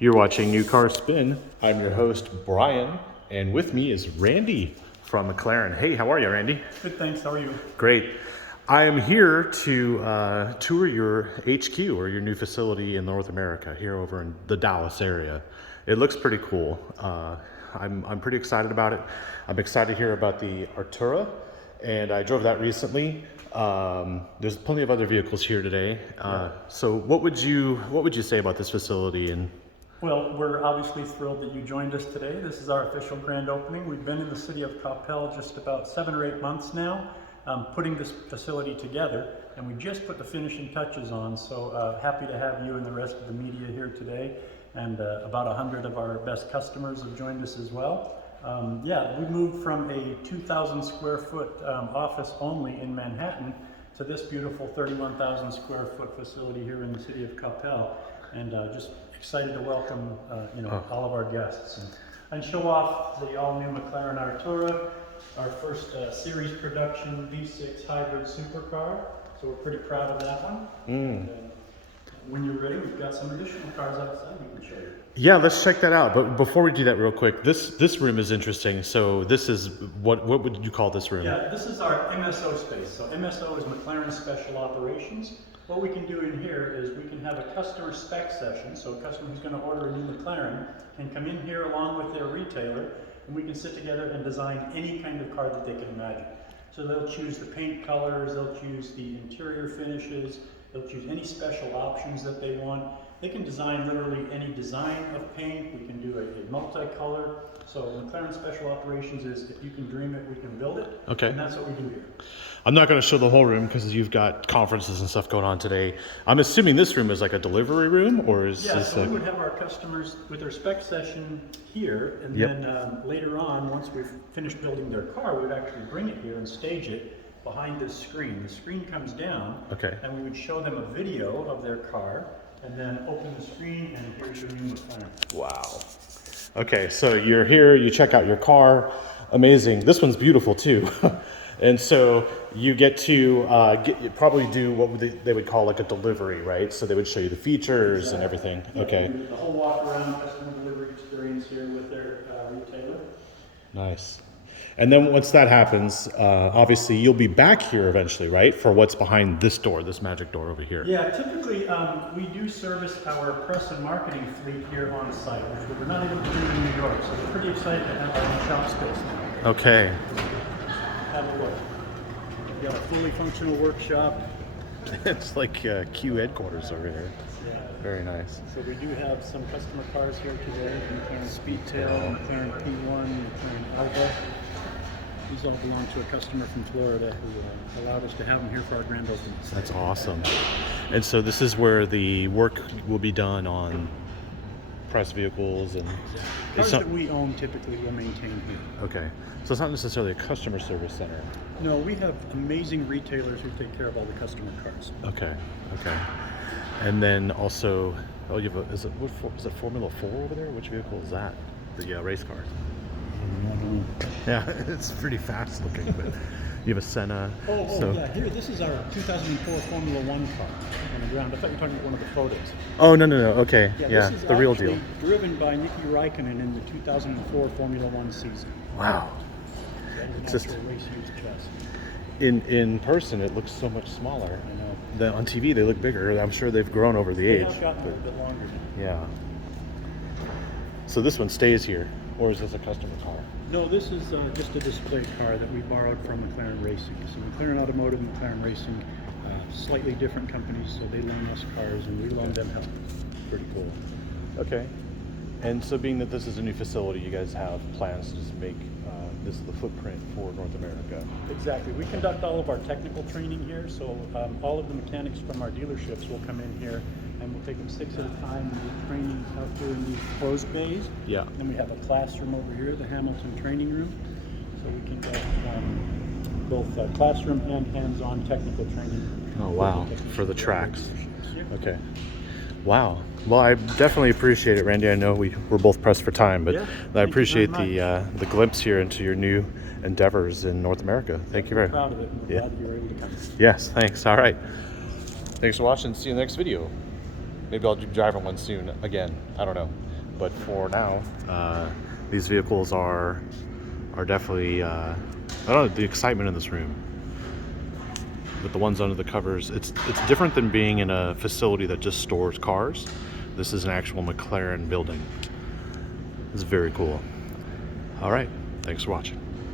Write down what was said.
You're watching New Car Spin. I'm your host, Brian, and with me is Randy from McLaren. Hey, how are you, Randy? Good, thanks. How are you? Great. I am here to tour your HQ or your new facility in North America here over in the Dallas area. It looks pretty cool. I'm pretty excited about it. I'm excited to hear about the Artura, and I drove that recently. There's plenty of other vehicles here today. So what would you say about this facility? And Well, we're obviously thrilled that you joined us today. This is our official grand opening. We've been in the city of Coppell just about 7 or 8 months now, putting this facility together, and we just put the finishing touches on. So happy to have you and the rest of the media here today. And about 100 of our best customers have joined us as well. We moved from a 2,000 square foot office only in Manhattan to this beautiful 31,000 square foot facility here in the city of Coppell, and just excited to welcome all of our guests and show off the all-new McLaren Artura, our first series production V6 hybrid supercar. So we're pretty proud of that one. And, when you're ready, we've got some additional cars outside we can show you. yeah, let's check that out. But before we do that real quick, this room is interesting. So this is, what would you call this room? Yeah, this is our MSO space. So MSO is McLaren Special Operations. What we can do in here is we can have a customer spec session. So a customer who's going to order a new McLaren can come in here along with their retailer, and we can sit together and design any kind of car that they can imagine. So they'll choose the paint colors, they'll choose the interior finishes, they'll choose any special options that they want. They can design literally any design of paint. We can do a multicolor. So McLaren Special Operations is, if you can dream it, we can build it. Okay. And that's what we do here. I'm not going to show the whole room because you've got conferences and stuff going on today. I'm assuming this room is like a delivery room, or is this so we would have our customers with their spec session here, and then later on, once we've finished building their car, we would actually bring it here and stage it behind this screen. The screen comes down, and we would show them a video of their car, and then open the screen, and here's your new McLaren. Wow. Okay, so you're here, you check out your car. Amazing. This one's beautiful too. And so you get to probably do what they would call like a delivery, right? So they would show you the features and everything. Okay. The whole walk around customer delivery experience here with their retailer. Nice. And then once that happens, obviously you'll be back here eventually, right? For what's behind this door, this magic door over here. Yeah, typically we do service our press and marketing fleet here on site, which we're not able to do in New York. So we're pretty excited to have our own shop space now. Okay. Have a look. We've got a fully functional workshop. It's like Q headquarters over here. Yeah. Very nice. So we do have some customer cars here today. McLaren Speedtail, McLaren P1, McLaren Alba. These all belong to a customer from Florida who allowed us to have them here for our grand opening. That's awesome. And so this is where the work will be done on press vehicles and cars that we own typically will maintain here. Okay, so it's not necessarily a customer service center. No, we have amazing retailers who take care of all the customer cars. Okay. And then also, you have is it Formula 4 over there? Which vehicle is that? The race car. Yeah, it's pretty fast looking, but you have a Senna. Here, this is our 2004 Formula 1 car on the ground. I thought you were talking about one of the photos. Oh, no, okay, This is the real deal. Driven by Nicky Raikkonen in the 2004 Formula 1 season. Wow. It's just race used chassis. In person, it looks so much smaller. I know. On TV, they look bigger. I'm sure they've grown over the age. They have gotten a little bit longer now. Yeah. So this one stays here, or is this a customer car? No, this is just a display car that we borrowed from McLaren Racing. So McLaren Automotive and McLaren Racing, slightly different companies, so they loan us cars and we loan them help. Pretty cool. Okay. And so being that this is a new facility, you guys have plans to just make this the footprint for North America. Exactly. We conduct all of our technical training here, so all of the mechanics from our dealerships will come in here, and we'll take them 6 at a time and do training out here in these closed bays. Yeah. Then we have a classroom over here, the Hamilton training room, so we can get both classroom and hands-on technical training. Oh wow, for the tracks. Okay. Wow. Well, I definitely appreciate it, Randy. I know we're both pressed for time, but I appreciate the glimpse here into your new endeavors in North America. Thank you very much. Proud of it. We're glad you were able to come. Yes, thanks. All right. Thanks for watching. See you in the next video. Maybe I'll be driving one soon again. I don't know. But for now, these vehicles are definitely, I don't know, the excitement in this room. With the ones under the covers, it's different than being in a facility that just stores cars. This is an actual McLaren building. It's very cool. All right, thanks for watching.